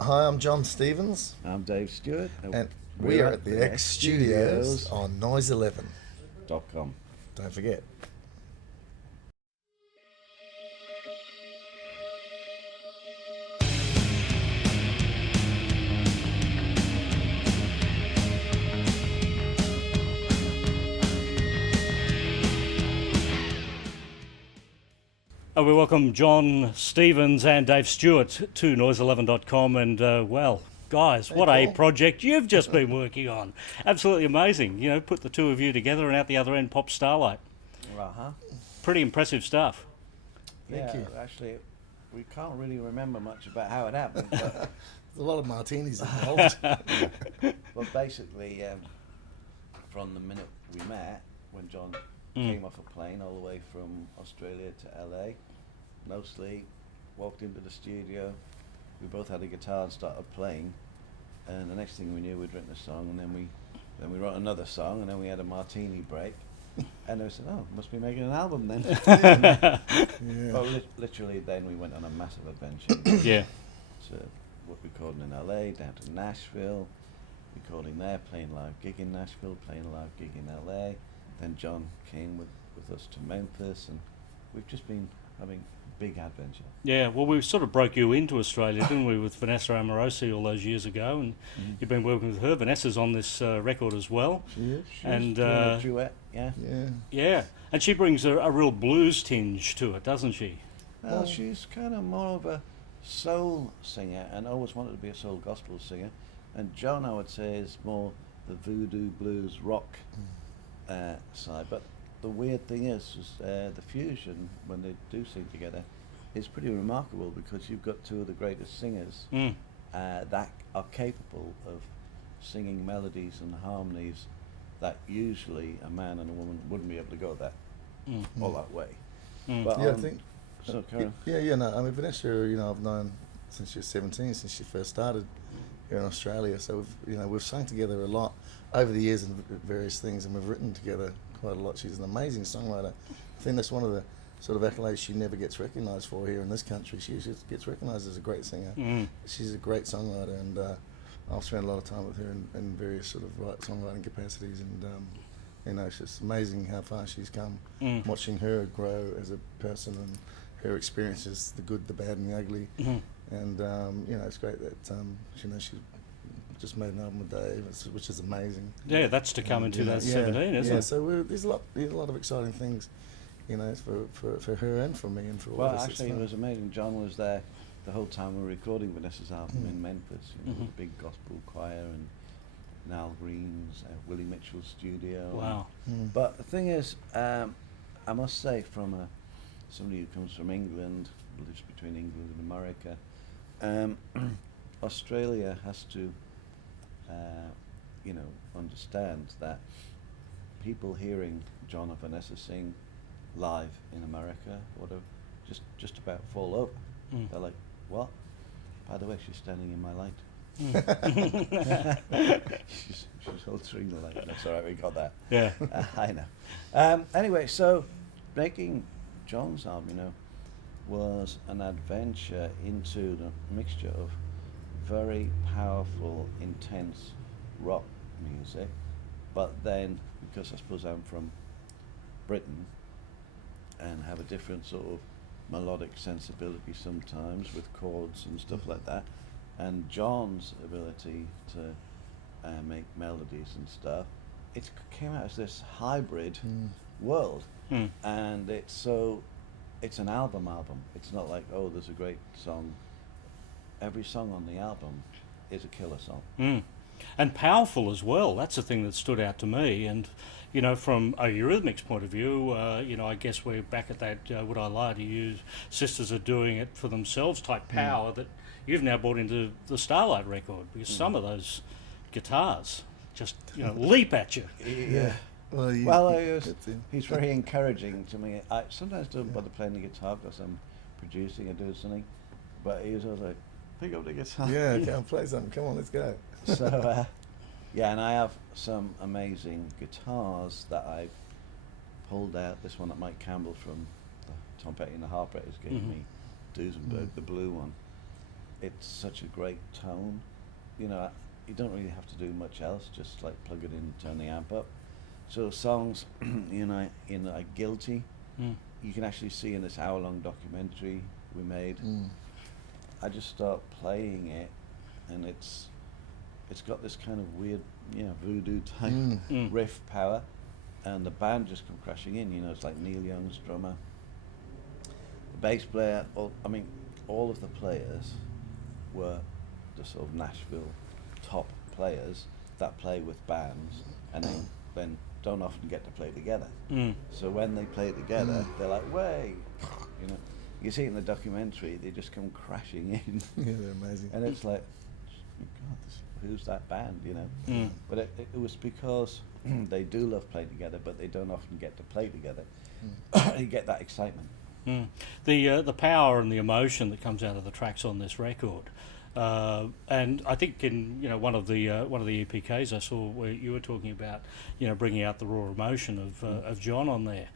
Hi, I'm Jon Stevens, I'm Dave Stewart. and we We're are at at the the X X Studios Studios. on Noise 11. .com. Don't forget. We welcome Jon Stevens and Dave Stewart to noise11.com. And, well, guys, what a Paul. project you've just been working on. Absolutely amazing. You know, put the two of you together and out the other end pops Starlight. Uh-huh. Pretty impressive stuff. Thank you. Actually, we can't really remember much about how it happened, but, There's a lot of martinis involved. but basically, from the minute we met, when John came off a plane all the way from Australia to LA, no sleep, walked into the studio, we both had a guitar and started playing, and the next thing we knew, we'd written a song, and then we wrote another song, and then we had a martini break, and I said, "Oh, must be making an album then." Yeah. But literally, then we went on a massive adventure. Yeah. To what recording in LA, down to Nashville, recording there, playing live gig in Nashville, playing a live gig in LA. Then John came with us to Memphis, and we've just been having a big adventure. Yeah, well, we sort of broke you into Australia, didn't we, with Vanessa Amorosi all those years ago, and you've been working with her. Vanessa's on this record as well. She is. And Doing a duet, yeah. Yeah. yeah, and she brings a real blues tinge to it, doesn't she? Well, she's kind of more of a soul singer, and always wanted to be a soul gospel singer. And John, I would say, is more the voodoo blues rock side. But the weird thing is the fusion, when they do sing together, is pretty remarkable, because you've got two of the greatest singers Mm. that are capable of singing melodies and harmonies that usually a man and a woman wouldn't be able to go that all that way. Mm. But Yeah, I think. so Karen, No. I mean, Vanessa, I've known since she was 17, since she first started here in Australia. So we've sung together a lot over the years in various things, and we've written together quite a lot. She's an amazing songwriter. I think that's one of the sort of accolades she never gets recognised for here in this country. She just gets recognised as a great singer. Mm. She's a great songwriter, and I've spent a lot of time with her in various sort of songwriting capacities, and it's just amazing how far she's come. Mm. Watching her grow as a person and her experiences, the good, the bad, and the ugly, Mhm. and it's great that she just made an album with Dave, which is amazing. Yeah, that's to come in 2017, isn't Yeah, it? so there's a lot of exciting things, for her and for me and for all well, of us. It's actually, it fun. was amazing. John was there the whole time we were recording Vanessa's album in Memphis. With a big gospel choir and Nal Green's Willie Mitchell's studio. Wow. But the thing is, I must say, from somebody who comes from England, lives between England and America, Australia has to, understand that people hearing John or Vanessa sing live in America would have just about fall over. Mm. They're like, "What? By the way, she's standing in my light." she's altering the light. That's all right. We got that. Yeah. I know. Anyway, so making John's album, was an adventure into the mixture of very powerful, intense rock music, but then, because I suppose I'm from Britain and have a different sort of melodic sensibility sometimes with chords and stuff like that, and John's ability to make melodies and stuff, it came out as this hybrid world. Mm. And it's an album. It's not like, oh, there's a great song. Every song on the album is a killer song. Mm. And powerful as well. That's the thing that stood out to me. And, from a Eurythmics point of view, I guess we're back at that would I lie to you, sisters are doing it for themselves type power that you've now brought into the Starlight record, because some of those guitars just, leap at you. Yeah. Well, He's very encouraging to me. I sometimes don't bother playing the guitar because I'm producing or doing something, but he was always like, "Pick up the guitar." Yeah, come play something. Come on, let's go. So, yeah, and I have some amazing guitars that I've pulled out. This one that Mike Campbell from the Tom Petty and the Heartbreakers gave me, Duesenberg, the blue one. it's such a great tone. You know, you don't really have to do much else. Just like plug it in, turn the amp up. So songs, like Guilty, you can actually see in this hour-long documentary we made. I just start playing it, and it's got this kind of weird, voodoo type riff power, and the band just come crashing in. You know, it's like Neil Young's drummer, the bass player. All of the players were the sort of Nashville top players that play with bands, and then don't often get to play together. So when they play together, they're like, "Way," you know. You see it in the documentary, they just come crashing in. Yeah, they're amazing. And it's like, God, who's that band, you know? But it was because they do love playing together, but they don't often get to play together. You get that excitement. The power and the emotion that comes out of the tracks on this record, and I think in one of the EPKs I saw where you were talking about bringing out the raw emotion of Jon on there.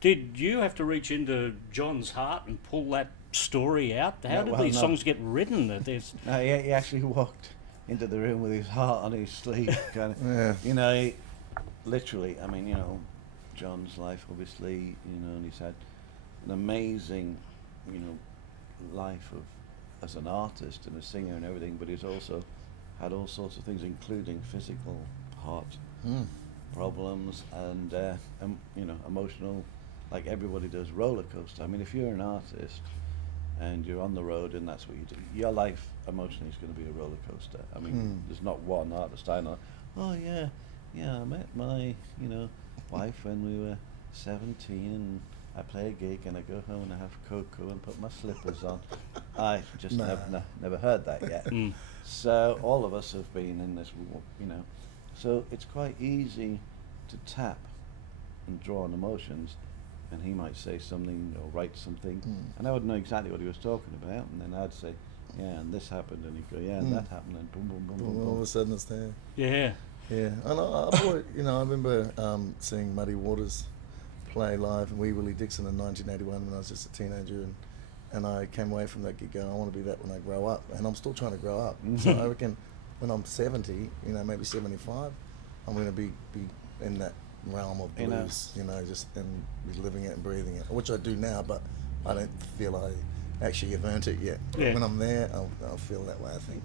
Did you have to reach into Jon's heart and pull that story out? How did these songs get written? No, he actually walked into the room with his heart on his sleeve, kind of. Yeah. Literally. Jon's life, obviously, and he's had an amazing, life as an artist and a singer and everything. But he's also had all sorts of things, including physical heart problems and emotional. Like everybody does, roller coaster. If you're an artist and you're on the road and that's what you do, your life emotionally is going to be a roller coaster. There's not one artist I know. Oh yeah, I met my wife when we were 17, and I play a gig and I go home and I have cocoa and put my slippers on. I just never heard that yet. So all of us have been in this, So it's quite easy to tap and draw on emotions. And he might say something or write something, and I would know exactly what he was talking about, and then I'd say, yeah, and this happened, and he'd go, yeah, and that happened, and boom, boom, boom, boom, boom. All of a sudden it's there. Yeah. Yeah, and I remember seeing Muddy Waters play live in Wee Willie Dixon in 1981 when I was just a teenager, and I came away from that gig going, I want to be that when I grow up, and I'm still trying to grow up. So I reckon when I'm 70, maybe 75, I'm going to be in that realm of blues, just and be living it and breathing it, which I do now, but I don't feel I actually have earned it yet. Yeah. When I'm there, I'll feel that way, I think.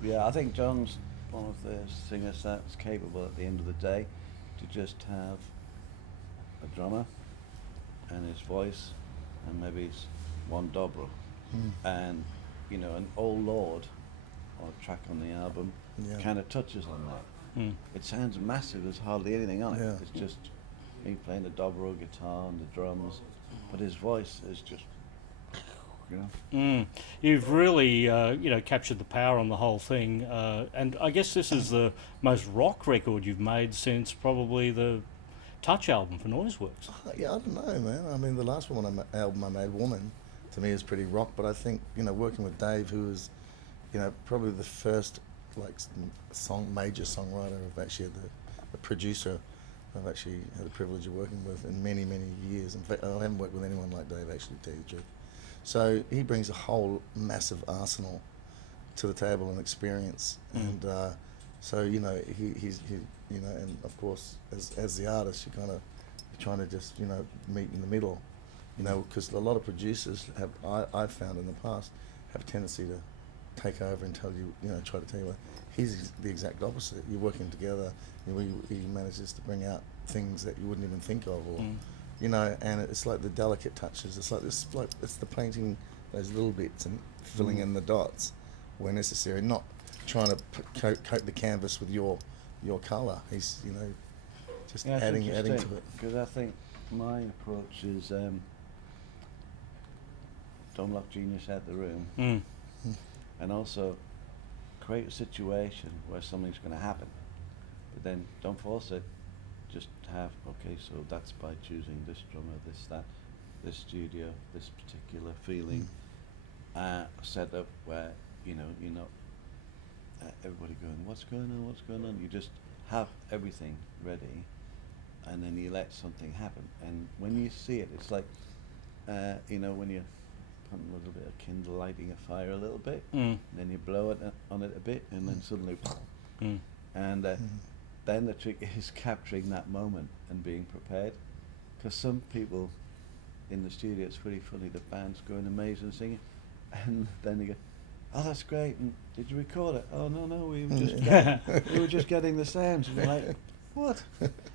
Yeah, I think Jon's one of the singers that's capable at the end of the day to just have a drummer and his voice and maybe one dobro and an Old Lord or a track on the album kind of touches on that. It sounds massive, there's hardly anything on it. Yeah. It's just me playing the dobro guitar and the drums, but his voice is just You've really captured the power on the whole thing, and I guess this is the most rock record you've made since probably the Touch album for Noiseworks. Yeah, I don't know, man. The last album I made, Woman, to me is pretty rock, but I think working with Dave, who is probably the first major songwriter I've actually had the producer I've actually had the privilege of working with in many, many years. In fact, I haven't worked with anyone like Dave, actually, to tell you the truth. So he brings a whole massive arsenal to the table and experience, and so he's and of course as the artist you're trying to just meet in the middle, because a lot of producers I've found in the past have a tendency to take over and tell you try to tell you what. He's the exact opposite. You're working together. He manages to bring out things that you wouldn't even think of, or and it's like the delicate touches. It's it's the painting those little bits and filling in the dots where necessary, not trying to coat the canvas with your colour. He's just adding to it. Because I think my approach is don't lock genius out the room, and also create a situation where something's going to happen, but then don't force it. Just have, okay, so that's by choosing this drummer, this studio, this particular feeling, set up where you're not everybody going, what's going on? You just have everything ready, and then you let something happen. And when you see it, it's like when you put a little bit of kindle, lighting a fire a little bit, Mm. and then you blow it on it a bit, and then suddenly, Mm. and then the trick is capturing that moment and being prepared. Because some people in the studio, it's really funny, the band's going amazing singing, and then they go, "Oh, that's great, and did you record it?" "Oh, no, we were just getting the sounds." And you're like, what?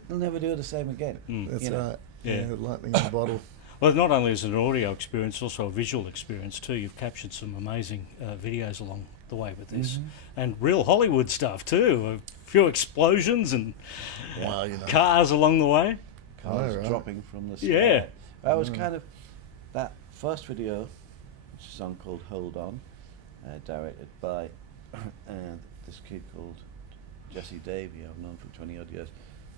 They'll never do the same again. Mm. That's you know. right. Yeah. Lightning in a bottle. Well, not only is it an audio experience, also a visual experience too. You've captured some amazing videos along the way with this, and real Hollywood stuff too. A few explosions and Wow, you know. cars along the way. Cars right. dropping from the sky. Yeah. That was kind of that first video, which is a song called "Hold On," directed by this kid called Jesse Davey. I've known for 20 odd years.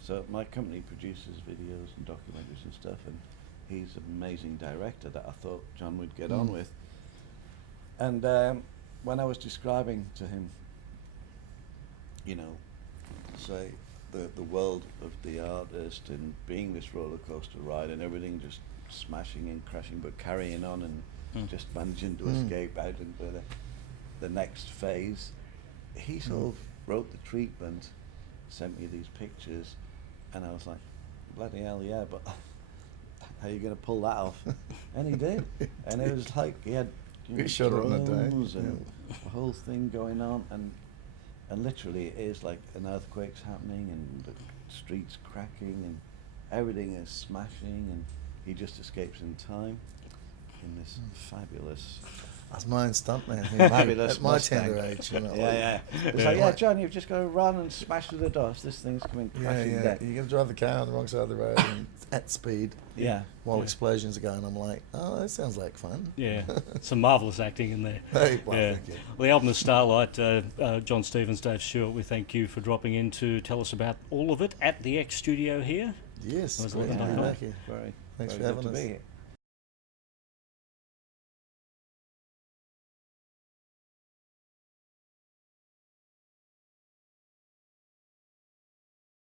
So my company produces videos and documentaries and stuff, and he's an amazing director that I thought John would get on with. And when I was describing to him, you know, say the world of the artist and being this roller coaster ride and everything just smashing and crashing, but carrying on and just managing to escape out into the next phase, he sort of wrote the treatment, sent me these pictures, and I was like, bloody hell, yeah, but how are you going to pull that off? And he did. And it was like he had He shot it in a day, drones and the whole thing going on, and literally it is like an earthquake's happening and the streets cracking and everything is smashing, and he just escapes in time in this fabulous. That's my own stunt man. Fabulous At my Mustang. tender age, you know. Yeah. It's like, yeah, John, you've just got to run and smash through the dust. This thing's coming crashing Yeah. down. You're going to drive the car on the wrong side of the road and at speed Yeah. while explosions are going. I'm like, oh, that sounds like fun. Yeah, some marvellous acting in there. Hey, well, Yeah. thank you. Well, the album is Starlight. Jon Stevens, Dave Stewart, we thank you for dropping in to tell us about all of it at the X Studio here. Yes, Was great it to be .com? back here. Very, Thanks very for good having to us. be here.